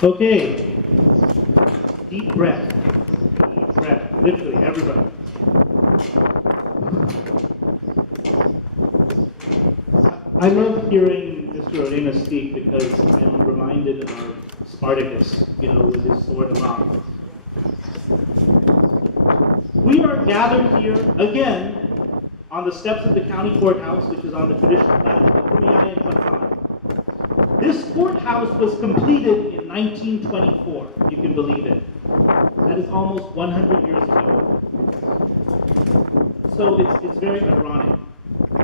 Okay, deep breath, literally everybody. I love hearing Mr. Arena speak because I'm reminded of Spartacus, with his sword aloft. We are gathered here again on the steps of the county courthouse, which is on the traditional land of the Kumeyaay and Patani. This courthouse was completed in 1924, you can believe it. That is almost 100 years ago. So it's very ironic.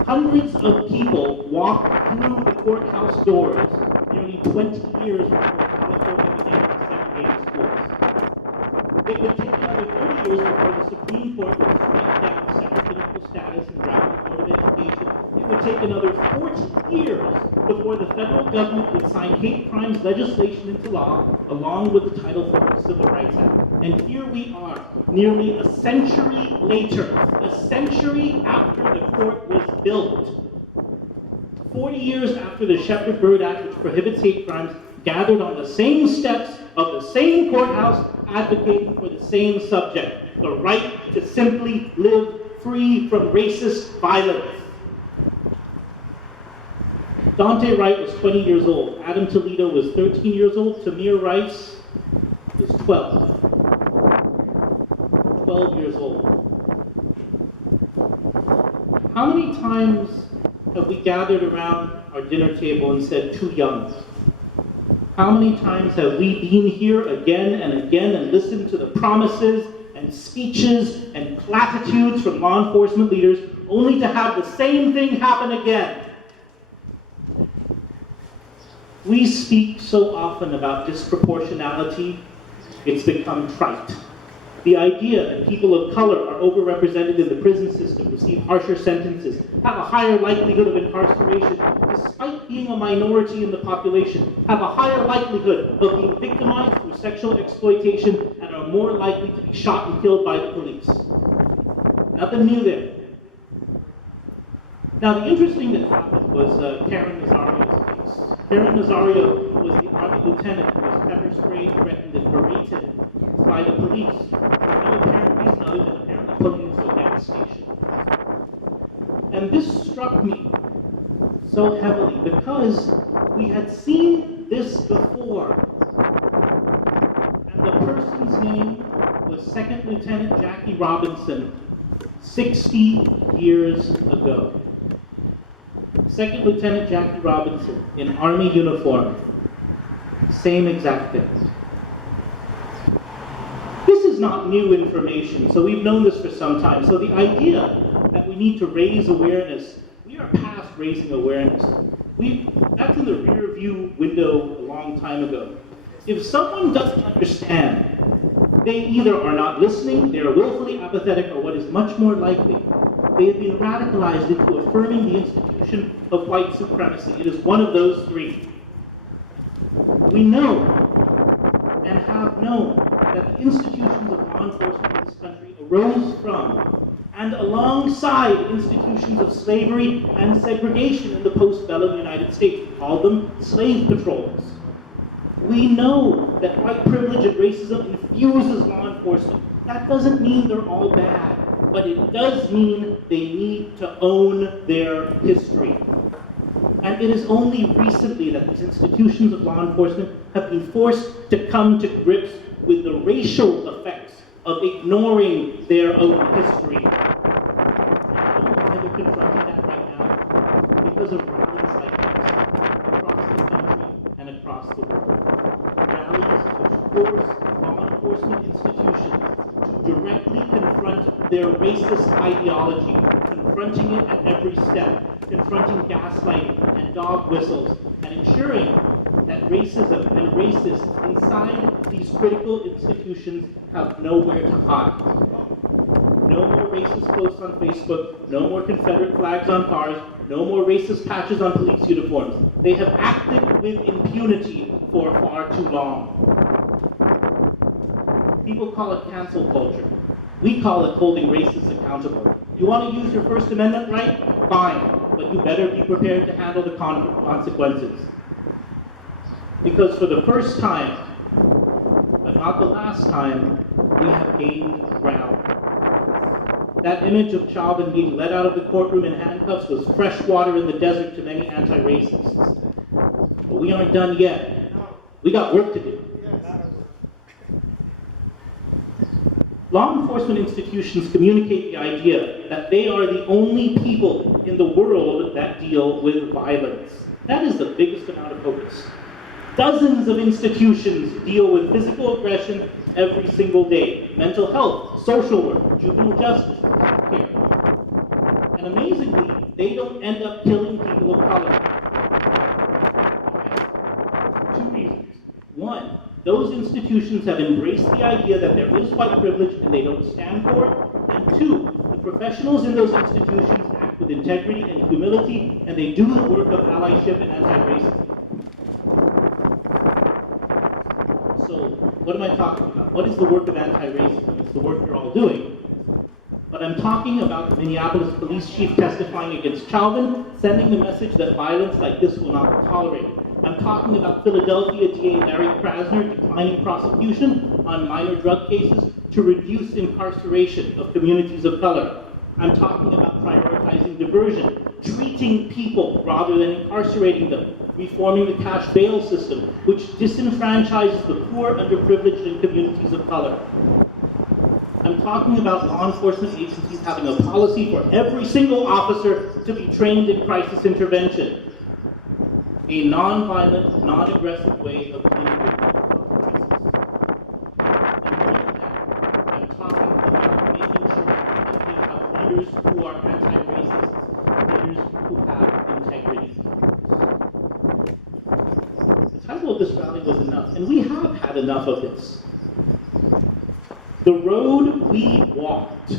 Hundreds of people walked through the courthouse doors nearly 20 years before California began segregating schools. It would take another 30 years before the Supreme Court would strike down separate political status and ground the Board of Education. It would take another 40 years before the federal government would sign hate crimes legislation into law, along with the Title IV Civil Rights Act. And here we are, nearly a century later, a century after the court was built, 40 years after the Shepard-Byrd Act, which prohibits hate crimes, gathered on the same steps of the same courthouse, advocating for the same subject, the right to simply live free from racist violence. Dante Wright was 20 years old. Adam Toledo was 13 years old. Tamir Rice was 12. 12 years old. How many times have we gathered around our dinner table and said, too young? How many times have we been here again and again and listened to the promises and speeches and platitudes from law enforcement leaders only to have the same thing happen again? We speak so often about disproportionality, it's become trite. The idea that people of color are overrepresented in the prison system, receive harsher sentences, have a higher likelihood of incarceration, despite being a minority in the population, have a higher likelihood of being victimized through sexual exploitation, and are more likely to be shot and killed by the police. Nothing new there. Now, the interesting that happened was Karen Nazario's case. Karen Nazario was the Army lieutenant who was pepper sprayed, threatened, and berated by the police for no apparent reason other than apparently pulling into a gas station. And this struck me so heavily because we had seen this before. And the person's name was Second Lieutenant Jackie Robinson, 60 years ago. Second Lieutenant Jackie Robinson in Army uniform, same exact thing. This is not new information, so we've known this for some time. So the idea that we need to raise awareness, we are past raising awareness. That's in the rear view window a long time ago. If someone doesn't understand, they either are not listening, they are willfully apathetic, or what is much more likely, they have been radicalized into affirming the institution of white supremacy. It is one of those three. We know and have known that the institutions of law enforcement in this country arose from and alongside institutions of slavery and segregation in the post-bellum United States. We call them slave patrols. We know that white privilege and racism infuses law enforcement. That doesn't mean they're all bad, but it does mean they need to own their history. And it is only recently that these institutions of law enforcement have been forced to come to grips with the racial effects of ignoring their own history. And I don't know why they're confronting that right now, because of rallies like this across the country and across the world. Rallies which force law enforcement institutions to directly confront their racist ideology, confronting it at every step, confronting gaslighting and dog whistles, and ensuring that racism and racists inside these critical institutions have nowhere to hide. No more racist posts on Facebook, no more Confederate flags on cars, no more racist patches on police uniforms. They have acted with impunity for far too long. People call it cancel culture. We call it holding racists accountable. You want to use your First Amendment right? Fine, but you better be prepared to handle the consequences. Because for the first time not the last time, we have gained ground. That image of Chauvin being led out of the courtroom in handcuffs was fresh water in the desert to many anti-racists. But we aren't done yet. We got work to do. Law enforcement institutions communicate the idea that they are the only people in the world that deal with violence. That is the biggest amount of focus. Dozens of institutions deal with physical aggression every single day. Mental health, social work, juvenile justice, healthcare. And amazingly, they don't end up killing people of color. Why? Two reasons. One, those institutions have embraced the idea that there is white privilege and they don't stand for it. And two, the professionals in those institutions act with integrity and humility, and they do the work of allyship and anti-racism. So, what am I talking about? What is the work of anti-racism? It's the work you're all doing. But I'm talking about the Minneapolis police chief testifying against Chauvin, sending the message that violence like this will not be tolerated. I'm talking about Philadelphia DA Larry Krasner declining prosecution on minor drug cases to reduce incarceration of communities of color. I'm talking about prioritizing diversion, treating people rather than incarcerating them, reforming the cash bail system, which disenfranchises the poor, underprivileged, and communities of color. I'm talking about law enforcement agencies having a policy for every single officer to be trained in crisis intervention. A non-violent, non-aggressive way of dealing with crisis. And more than that, I'm talking about making sure that we have leaders who are anti-racist, leaders who have integrity. The title of this rally was enough, and we have had enough of this. The road we walked,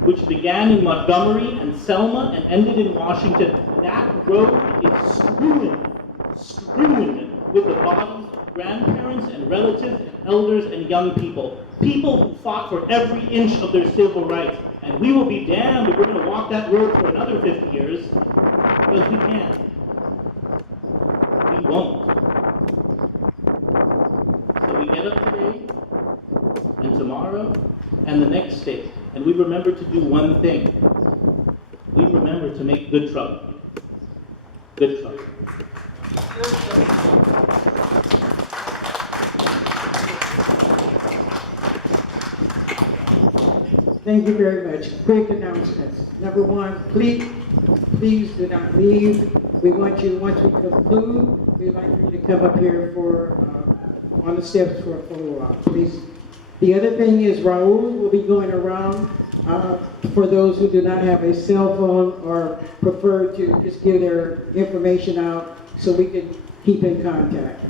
which began in Montgomery and Selma and ended in Washington, that road is strewn with the bodies of grandparents and relatives and elders and young people. People who fought for every inch of their civil rights. And we will be damned if we're going to walk that road for another 50 years, because we can't. We won't. So we get up today, and tomorrow, and the next day, and we remember to do one thing. We remember to make good trouble. Good trouble. Thank you very much. Quick announcements. Number one, please do not leave. We want you, once we conclude, we'd like for you to come up here for on the steps for a photo op, please. The other thing is Raul will be going around for those who do not have a cell phone or prefer to just give their information out so we can keep in contact.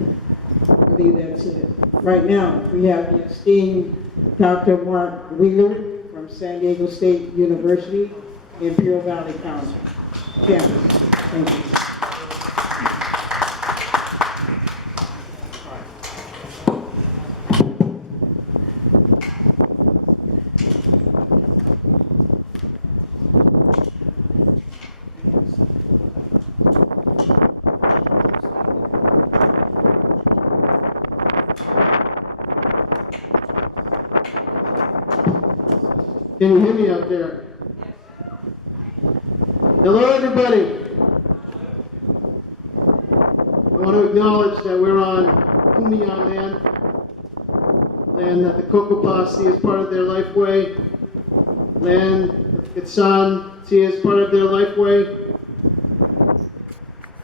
I believe that's it. Right now, we have the esteemed Dr. Mark Wheeler from San Diego State University, Imperial Valley County campus. Thank you. Can you hear me out there? Hello, everybody. I want to acknowledge that we're on Kumeyaw land that the Kokopah see as part of their lifeway, land that the Kitsan see as part of their lifeway.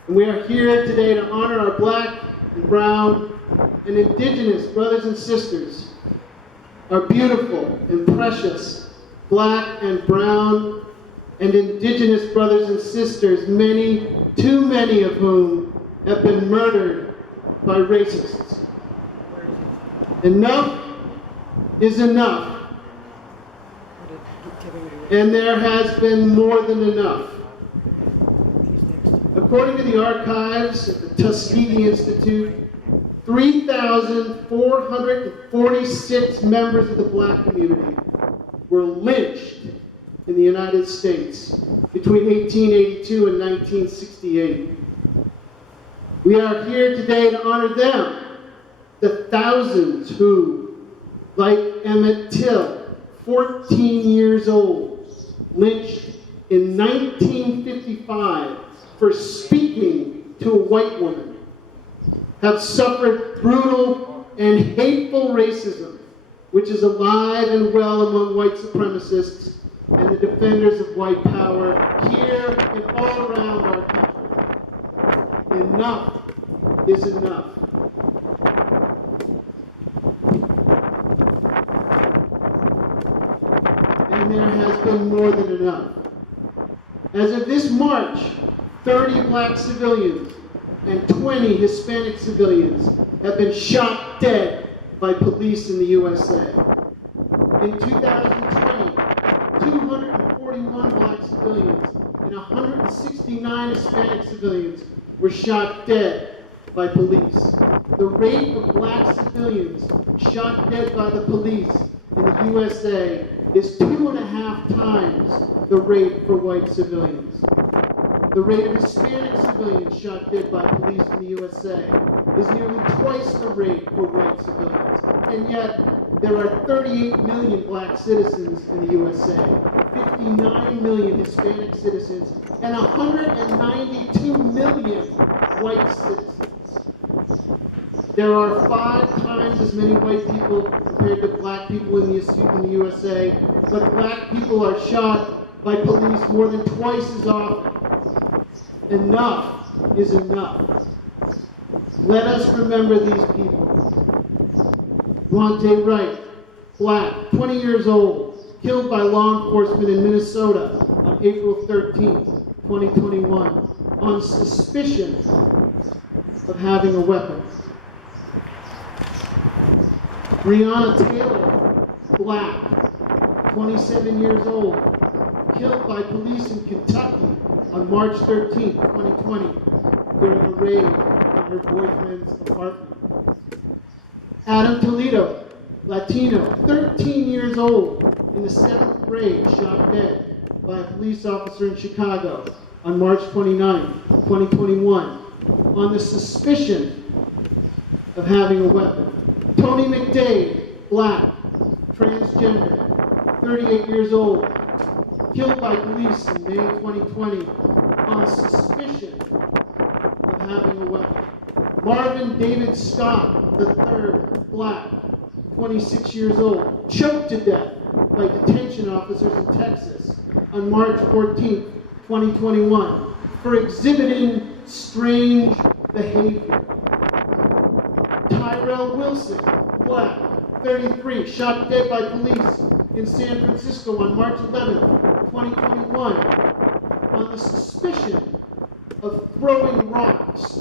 And we are here today to honor our black and brown and indigenous brothers and sisters, our beautiful and precious black and brown and indigenous brothers and sisters, many, too many of whom have been murdered by racists. Enough is enough. And there has been more than enough. According to the archives at the Tuskegee Institute, 3,446 members of the black community were lynched in the United States between 1882 and 1968. We are here today to honor them the thousands who, like Emmett Till, 14 years old, lynched in 1955 for speaking to a white woman, have suffered brutal and hateful racism, which is alive and well among white supremacists and the defenders of white power here and all around our country. Enough is enough. And there has been more than enough. As of this March, 30 black civilians and 20 Hispanic civilians have been shot dead by police in the USA. In 2020, 241 black civilians and 169 Hispanic civilians were shot dead by police. The rate of black civilians shot dead by the police in the USA is 2.5 times the rate for white civilians. The rate of Hispanic civilians shot dead by police in the USA is nearly twice the rate for white civilians. And yet, there are 38 million black citizens in the USA, 59 million Hispanic citizens, and 192 million white citizens. There are 5 times as many white people compared to black people in the USA, but black people are shot by police more than twice as often. Enough is enough. Let us remember these people. Vontae Wright, black, 20 years old, killed by law enforcement in Minnesota on April 13th, 2021, on suspicion of having a weapon. Breonna Taylor, black, 27 years old, killed by police in Kentucky on March 13, 2020, during a raid on her boyfriend's apartment. Adam Toledo, Latino, 13 years old, in the 7th grade, shot dead by a police officer in Chicago on March 29, 2021, on the suspicion of having a weapon. Tony McDade, black, transgender, 38 years old, killed by police in May 2020 on suspicion of having a weapon. Marvin David Scott III, black, 26 years old, choked to death by detention officers in Texas on March 14, 2021 for exhibiting strange behavior. Tyrell Wilson, black, 33, shot dead by police in San Francisco on March 11, 2021, on the suspicion of throwing rocks.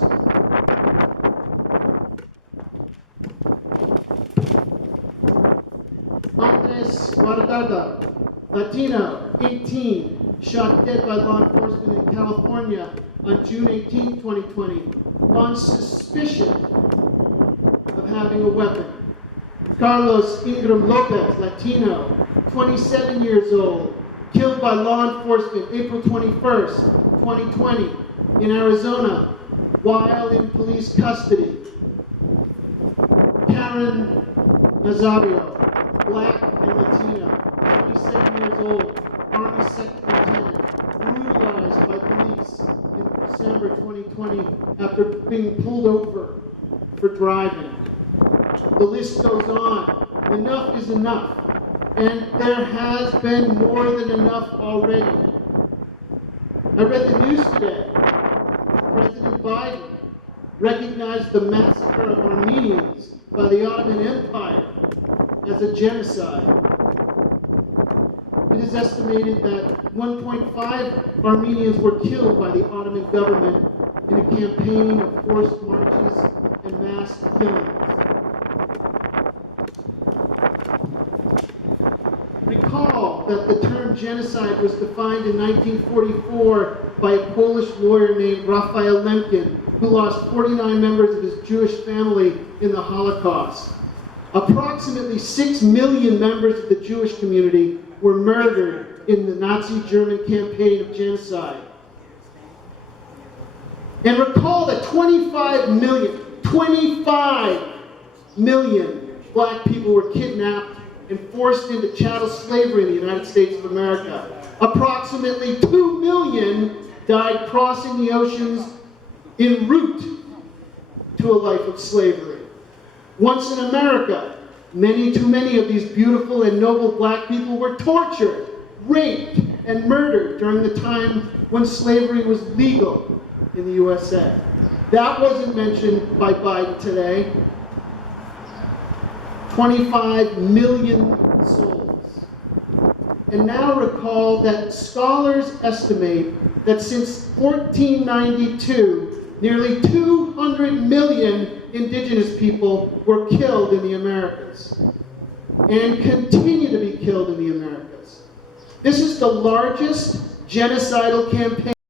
Andres Guardada, Latino, 18, shot dead by law enforcement in California on June 18, 2020, on suspicion of having a weapon. Carlos Ingram Lopez, Latino, 27 years old, killed by law enforcement April 21st, 2020, in Arizona, while in police custody. Karen Nazario, black and Latino, 27 years old, Army Second Lieutenant, brutalized by police in December 2020 after being pulled over for driving. The list goes on. Enough is enough. And there has been more than enough already. I read the news today. President Biden recognized the massacre of Armenians by the Ottoman Empire as a genocide. It is estimated that 1.5 Armenians were killed by the Ottoman government in a campaign of forced marches and mass killings. Recall that the term genocide was defined in 1944 by a Polish lawyer named Raphael Lemkin, who lost 49 members of his Jewish family in the Holocaust. Approximately 6 million members of the Jewish community were murdered in the Nazi German campaign of genocide. And recall that 25 million black people were kidnapped and forced into chattel slavery in the United States of America. Approximately 2 million died crossing the oceans en route to a life of slavery. Once in America, too many of these beautiful and noble black people were tortured, raped, and murdered during the time when slavery was legal in the USA. That wasn't mentioned by Biden today. 25 million souls. And now recall that scholars estimate that since 1492, nearly 200 million indigenous people were killed in the Americas and continue to be killed in the Americas. This is the largest genocidal campaign